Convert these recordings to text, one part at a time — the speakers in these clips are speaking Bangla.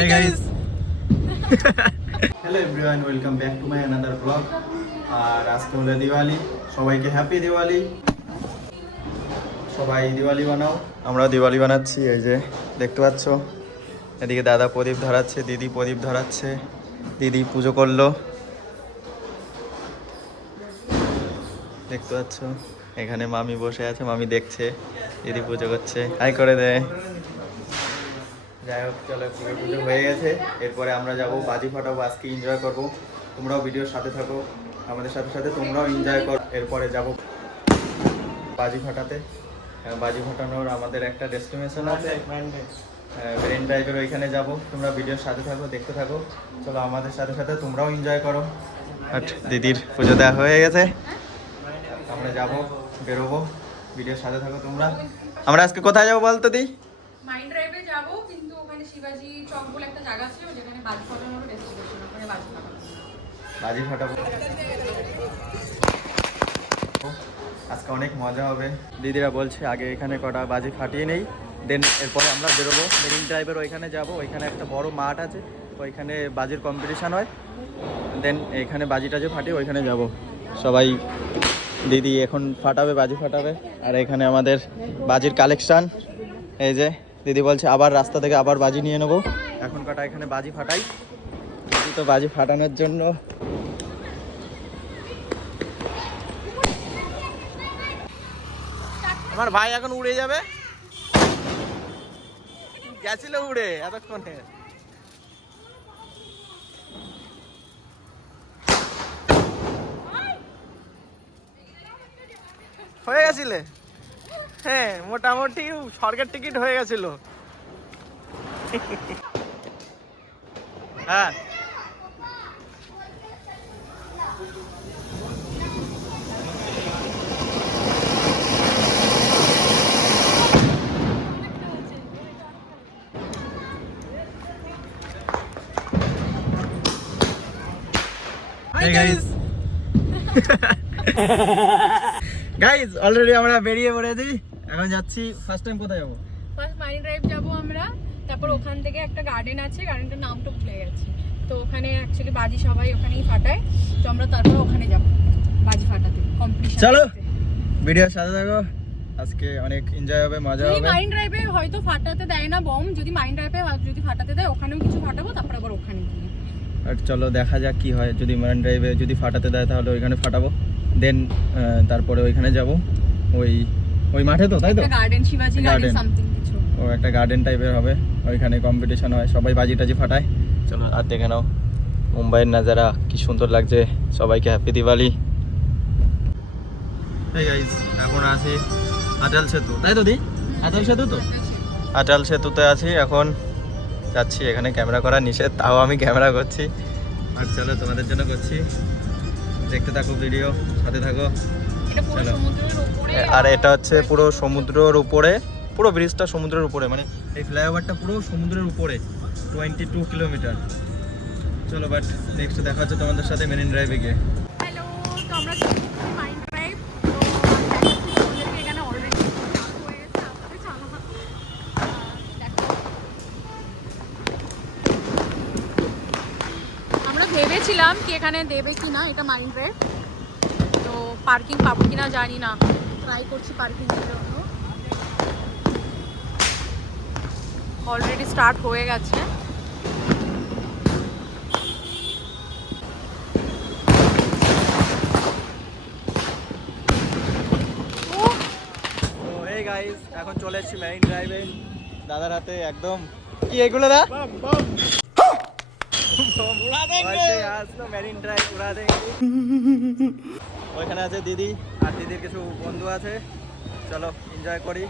Hey guys. Hello everyone, welcome back to my another vlog. আর আজকে হলো দিওয়ালি, সবাইকে হ্যাপি দিওয়ালি। সবাই দিওয়ালি বানাও, আমরাও দিওয়ালি বানাচ্ছি। এই যে দেখতে পাচ্ছ, এদিকে দাদা প্রদীপ ধরাচ্ছে, দিদি প্রদীপ ধরাচ্ছে, দিদি পুজো করলো দেখতে পাচ্ছ। এখানে মামি বসে আছে, মামি দেখছে দিদি পুজো করছে, হাই করে দেয়। যাই হোক, চলো পুজো পুজো হয়ে গেছে, এরপরে আমরা যাব বাজি ফাটাবো, আজকে এনজয় করবো। তোমরাও ভিডিওর সাথে থাকো, আমাদের সাথে সাথে তোমরাও এনজয় করো। এরপরে যাব বাজি ফাটাতে। বাজি ফাটানোর আমাদের একটা ডেস্টিনেশন আছে, মেরিন ড্রাইভের ওইখানে যাব। তোমরা ভিডিওর সাথে থাকো, দেখতে থাকো। চলো আমাদের সাথে সাথে তোমরাও এনজয় করো। বাট দিদির পুজো দেওয়া হয়ে গেছে, আমরা যাব, বেরোবো। ভিডিওর সাথে থাকো তোমরা। আমরা আজকে কোথায় যাবো বলতো দি? মাইন্ড ড্রাইভে যাব, কিন্তু ওখানে শিবাজি চক বলে একটা জায়গা আছে, যেখানে বাজি ফাটানোর ডেস্টিনেশন, ওখানে বাজি ফাটাবো। বাজি ফাটাবো, আজকে অনেক মজা হবে। দিদিরা বলছে আগে এখানে কটা বাজি ফাটিয়ে নেই, দেন এরপরে আমরা বেরোবো। মেরিন ড্রাইভের ওইখানে যাব, ওইখানে একটা বড় মাঠ আছে, ওইখানে বাজির কম্পিটিশান হয়। দেন এখানে বাজি টাজি ফাটিয়ে ওইখানে যাব সবাই। দিদি এখন ফাটাবে, বাজি ফাটাবে। আর এখানে আমাদের বাজির কালেকশান। এই যে দিদি বলছে আবার রাস্তা থেকে আবার বাজি নিয়ে নেবো। এখন কটা এখানে বাজি ফাটাই। দিদি তো বাজি ফাটানোর জন্য আমার ভাই এখন উড়ে যাবে, গেছিল উড়ে এতক্ষণে। হয়ে গেছিলে? হ্যাঁ, মোটামুটি স্বর্গের টিকিট হয়ে গেছিল। হ্যাঁ, গাইজ অলরেডি আমরা বেরিয়ে পড়েছি, এখন যাচ্ছি। ফার্স্ট টাইম কোথায় যাবো? ফার্স্ট মাইন্ড ড্রাইভ যাব আমরা, তারপর ওখান থেকে একটা গার্ডেন আছে, গার্ডেনটার নামটা ভুলে গেছি। তো ওখানে অ্যাকচুয়ালি বাজি সবাই ওখানেই ফাটায়, তো আমরা তারপর ওখানে যাব বাজি ফাটাতে, কম্পিটিশন। চলো ভিডিওর সাথে থাকো, আজকে অনেক এনজয় হবে, মজা হবে। মাইন্ড ড্রাইভে হয়তো ফাটাতে দেয় না বম, যদি মাইন্ড ড্রাইভে যদি ফাটাতে দেয় ওখানেও কিছু ফাটাবো, তারপর আবার ওখানে গিয়ে। আর চলো দেখা যাক কি হয়। যদি মারান ড্রাইভে যদি ফাটাতে দেয় তাহলে ওইখানে ফাটাবো, দেন তারপরে ওইখানে যাব। ওই মাঠে তো, তাই তো? গার্ডেন, শিবাজি গার্ডেন সামথিং কিছু, ও একটা গার্ডেন টাইপের হবে, ওইখানে কম্পিটিশন হয়, সবাই বাজি টাজি ফাটায়। চলো আর দেখে নাও মুম্বাইয়ের নাজারা কি সুন্দর লাগছে। সবাইকে হ্যাপি দিওয়ালি। এই গাইস, এখন আছি আটাল সেতু, তাই তো দি? আটাল সেতু তো, আটাল সেতুতে আছি এখন, যাচ্ছি। এখানে ক্যামেরা করা নিষেধ, তাও আমি ক্যামেরা করছি। আর চলো তোমাদের জন্য করছি, দেখতে থাকো ভিডিও, সাথে থাকো। এটা পুরো সমুদ্রের উপরে, আর এটা হচ্ছে পুরো সমুদ্রের উপরে, পুরো ব্রিজটা সমুদ্রের উপরে, মানে এই ফ্লাইওভারটা পুরো সমুদ্রের উপরে, 22 কিলোমিটার। চলো বাট নেক্সট দেখা হচ্ছে তোমাদের সাথে মেরিন ড্রাইভে গিয়ে। হ্যালো, তো আমরা মাইন্ড ড্রাইভ, তো ওদেরকে এখানে অলরেডি হয়ে গেছে, আপনাদের চালা। আমরা ভেবেছিলাম কি এখানে দেবে কি না, এটা মাইন্ড ড্রাইভ, তো পার্কিং পাবো কিনা জানি না, ট্রাই করছি পার্কিং এর জন্য। অলরেডি স্টার্ট হয়ে গেছে। গাইস এখন চলে এসেছি মেরিন ড্রাইভে, দাদার হাতে একদম কি এগুলো দা মেরিন ড্রাইভ উড়া দেঙ্গে। ওইখানে আছে দিদি, আর দিদির কিছু বন্ধু আছে। চলো এনজয় করি।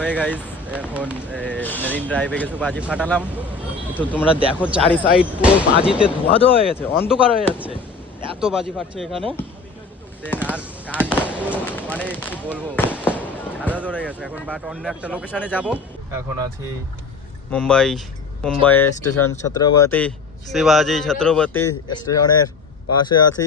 হয়ে গাইস এখন মেরিন ড্রাইভে কিছু বাজি ফাটালাম, তো তোমরা দেখো চারি সাইড পুরো বাজিতে ধোয়া ধোয়া হয়ে গেছে, অন্ধকার হয়ে যাচ্ছে, এত বাজি ফাটছে এখানে। দেন আর কাজ মানে কি বলবো, খাদা ধরে গেছে এখন, বাট অন্য একটা লোকেশনে যাব। এখন আছি মুম্বাই স্টেশন, ছত্রপতি শিবাজি ছত্রপতি স্টেশনের পাশে আছি।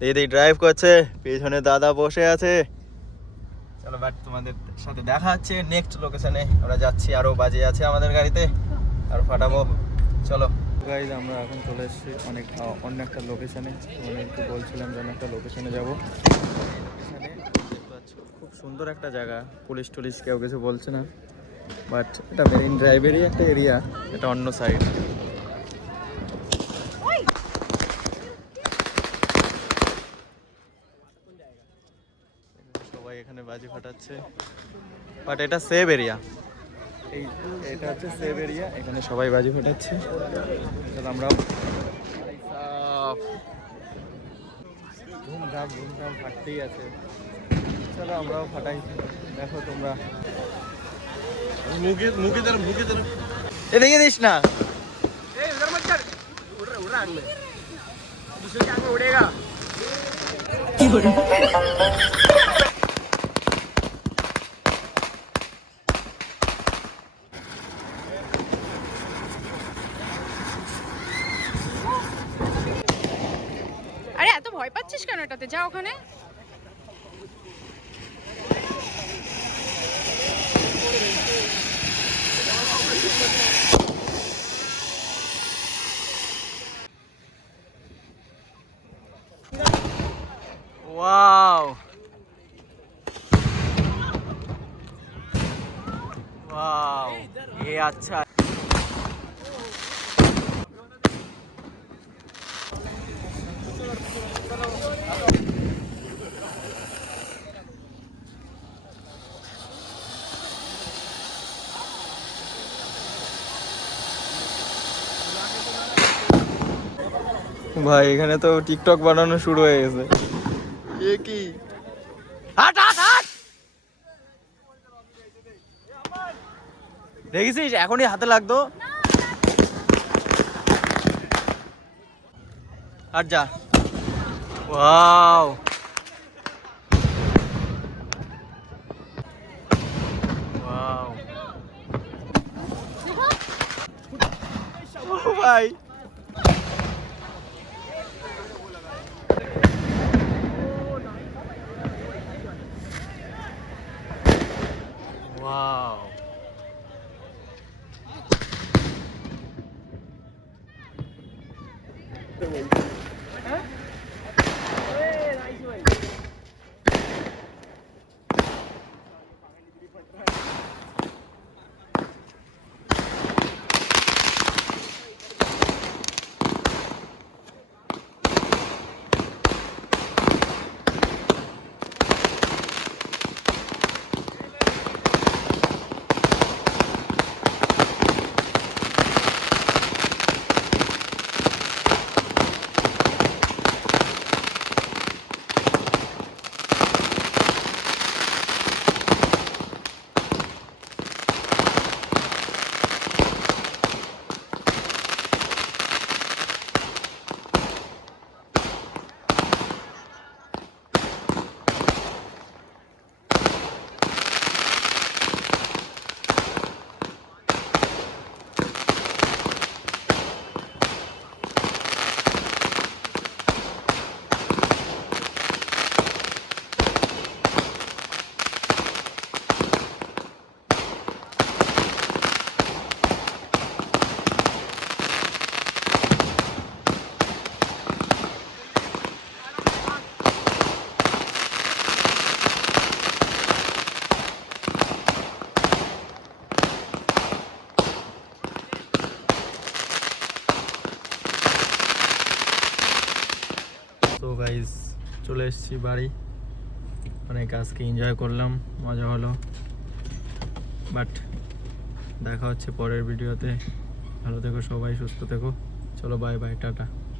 দিদি ড্রাইভ করছে, পেছনে দাদা বসে আছে। চলো বাট তোমাদের সাথে দেখা হচ্ছে নেক্সট লোকেশনে, আমরা যাচ্ছি, আরও বাজে আছে আমাদের গাড়িতে, আর ফাটাবো। চলো গাইজ, আমরা এখন চলে এসেছি অন্য একটা লোকেশনে, একটু বলছিলাম যে অন্য একটা লোকেশনে যাবো। এখানে দেখতে পাচ্ছ খুব সুন্দর একটা জায়গা, পুলিশ টুলিশ কেউ কিছু বলছে না, বাট এটা মেরিন ড্রাইভেরই একটা এরিয়া, এটা অন্য সাইড। সবাই এখানে বাজি ফাটাচ্ছে, বাট এটা সেভ এরিয়া, এটা হচ্ছে সেভ এরিয়া, এখানে সবাই বাজি ফাটাচ্ছে। আমরাও ধুমধাম ফাটতেই আছে, চলো আমরাও ফাটাই। দেখো তোমরা এদিকে দিস না, আরে এত ভয় পাচ্ছিস কেন? এটাতে যা ওখানে। ওয়াও ওয়াও, এ আচ্ছা। ভাই এখানে তো টিকটক বানানো শুরু হয়ে গেছে, এ কি? হাট হাট হাট, দেখেছিস এখনই হাতে লাগতো। আর যা, ওয়াও ওয়াও, ও ভাই ওয়াও, গাইস চলে এসেছি বাড়ি, অনেক আজকে এনজয় করলাম, মজা হলো। বাট দেখা হচ্ছে পরের ভিডিওতে। ভালো থেকো সবাই, সুস্থ থেকো। চলো বাই বাই, টাটা।